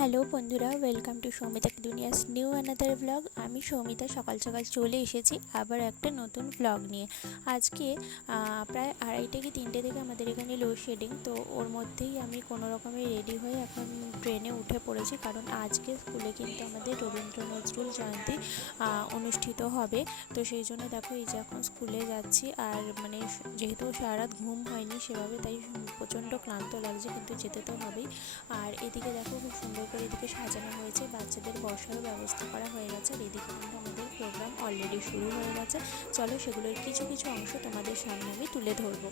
Hello বন্ধুরা, welcome to Soumita দুনিয়াস new another blog. আমি সৌমিতা সকাল সকাল চলে এসেছি আবার একটা নতুন ব্লগ নিয়ে। আজকে প্রায় 2:30 কি 3টে থেকে আমাদের এখানে লোডশেডিং, তো ওর মধ্যেই আমি কোনো রকমে রেডি হয়ে এখন ট্রেনে উঠে পড়েছি, কারণ আজকে স্কুলে কিন্তু আমাদের রবীন্দ্র নজরুল জয়ন্তী অনুষ্ঠিত হবে। তো সেই জন্য দেখো এই যে এখন স্কুলে যাচ্ছি, আর মানে যেহেতু সারা রাত ঘুম হয়নি সেভাবে, তাই প্রচণ্ড ক্লান্ত লাগছে, কিন্তু যেতে তো হবেই। আর এদিকে দেখো খুব সুন্দর করে এদিকে সাজানো হয়েছে, বাচ্চাদের বসারও ব্যবস্থা করা হয়ে গেছে। আর এদিকে কিন্তু আমাদের প্রোগ্রাম অলরেডি শুরু হয়ে গেছে। চলো সেগুলোর কিছু কিছু অংশ তোমাদের সামনে আমি তুলে ধরবো।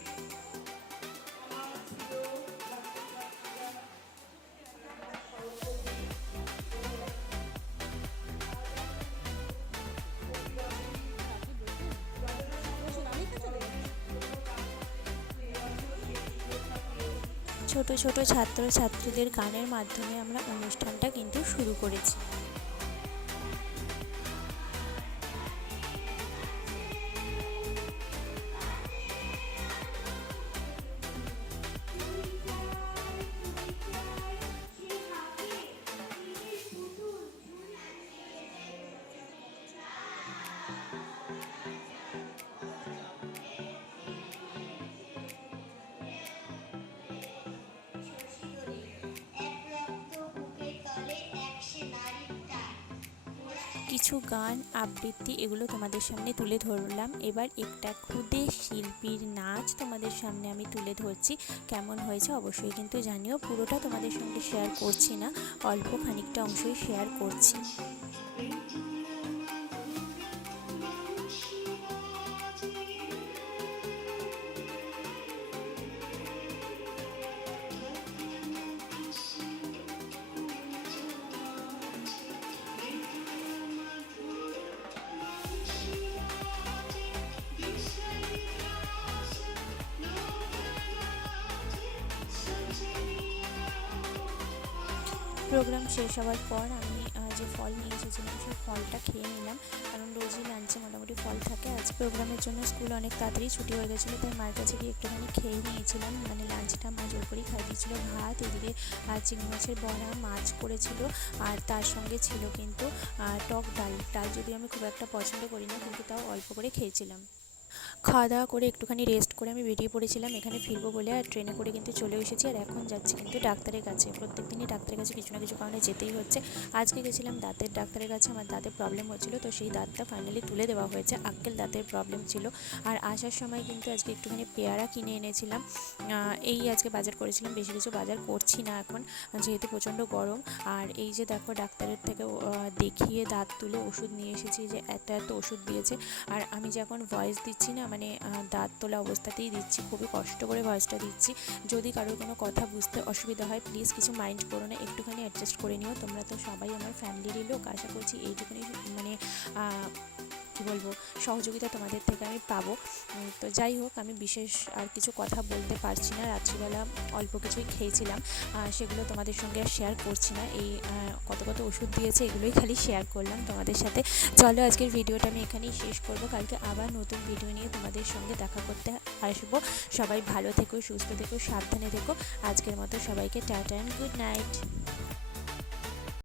ছোট ছোট ছাত্রছাত্রীদের গানের মাধ্যমে আমরা অনুষ্ঠানটা কিন্তু শুরু করেছি। কিছু গান আবৃত্তি এগুলো তোমাদের সামনে তুলে ধরলাম। এবার একটা খুদে শিল্পীর নাচ তোমাদের সামনে আমি তুলে ধরছি। কেমন হয়েছে অবশ্যই কিন্তু জানিও। পুরোটা তোমাদের সঙ্গে শেয়ার করছি না, অল্প খানিকটা অংশই শেয়ার করছি। প্রোগ্রাম শেষ হওয়ার পর আমি যে ফল নিয়ে এসেছিলাম সেই ফলটা খেয়ে নিলাম, কারণ রোজই লাঞ্চে মোটামুটি ফল থাকে। আজ প্রোগ্রামের জন্য স্কুল অনেক তাড়াতাড়ি ছুটি হয়ে গেছিলো, তাই মার কাছে গিয়ে একটুখানি খেয়ে নিয়েছিলাম। মানে লাঞ্চটা মা জোর করেই খাই দিয়েছিল। ভাত, এদিকে চিংড়ি মাছের বড়া, মাছ করেছিল, আর তার সঙ্গে ছিল কিন্তু টক ডাল। ডাল যদি আমি খুব একটা পছন্দ করি না, কিন্তু তাও অল্প করে খেয়েছিলাম। খাওয়া দাওয়া করে একটুখানি রেস্ট করে আমি বেরিয়ে পড়েছিলাম এখানে ফিরবো বলে, আর ট্রেনে করে কিন্তু চলে এসেছি। আর এখন যাচ্ছি কিন্তু ডাক্তারের কাছে। প্রত্যেক দিনই ডাক্তারের কাছে কিছু না কিছু কারণে যেতেই হচ্ছে। আজকে গেছিলাম দাঁতের ডাক্তারের কাছে, আমার দাঁতে প্রবলেম হচ্ছিলো, তো সেই দাঁতটা ফাইনালি তুলে দেওয়া হয়েছে। আক্কেল দাঁতের প্রবলেম ছিল। আর আসার সময় কিন্তু আজকে একটুখানি পেয়ারা কিনে এনেছিলাম। এই আজকে বাজার করেছিলাম, বেশি কিছু বাজার করছি না এখন, যেহেতু প্রচণ্ড গরম। আর এই যে দেখো ডাক্তারের থেকে দেখিয়ে দাঁত তুলে ওষুধ নিয়ে এসেছি, যে এত এত ওষুধ দিয়েছে। আর আমি যে এখন ভয়েস দিচ্ছি না, মানে দাঁত তোলা অবস্থাতেই দিচ্ছি, খুবই কষ্ট করে ভয়েসটা দিচ্ছি। যদি কারোর কোনো কথা বুঝতে অসুবিধা হয় প্লিজ কিছু মাইন্ড করো না, একটুখানি অ্যাডজাস্ট করে নিও। তোমরা তো সবাই আমার ফ্যামিলিরই লোক, আশা করছি এইটুকুনি মানে কী বলবো, সহযোগিতা তোমাদের থেকে আমি পাবো। তো যাই হোক, আমি বিশেষ আর কিছু কথা বলতে পারছি না। রাত্রিবেলা অল্প কিছুই খেয়েছিলাম, সেগুলো তোমাদের সঙ্গে আর শেয়ার করছি না। এই কত কত ওষুধ দিয়েছে এগুলোই খালি শেয়ার করলাম তোমাদের সাথে। চলো আজকের ভিডিওটা আমি এখানেই শেষ করব, কালকে আবার নতুন ভিডিও নিয়ে তোমাদের সঙ্গে দেখা করতে আসবো। সবাই ভালো থেকো, সুস্থ থেকো, সাবধানে থেকো। আজকের মতো সবাইকে টাটা অ্যান্ড গুড নাইট।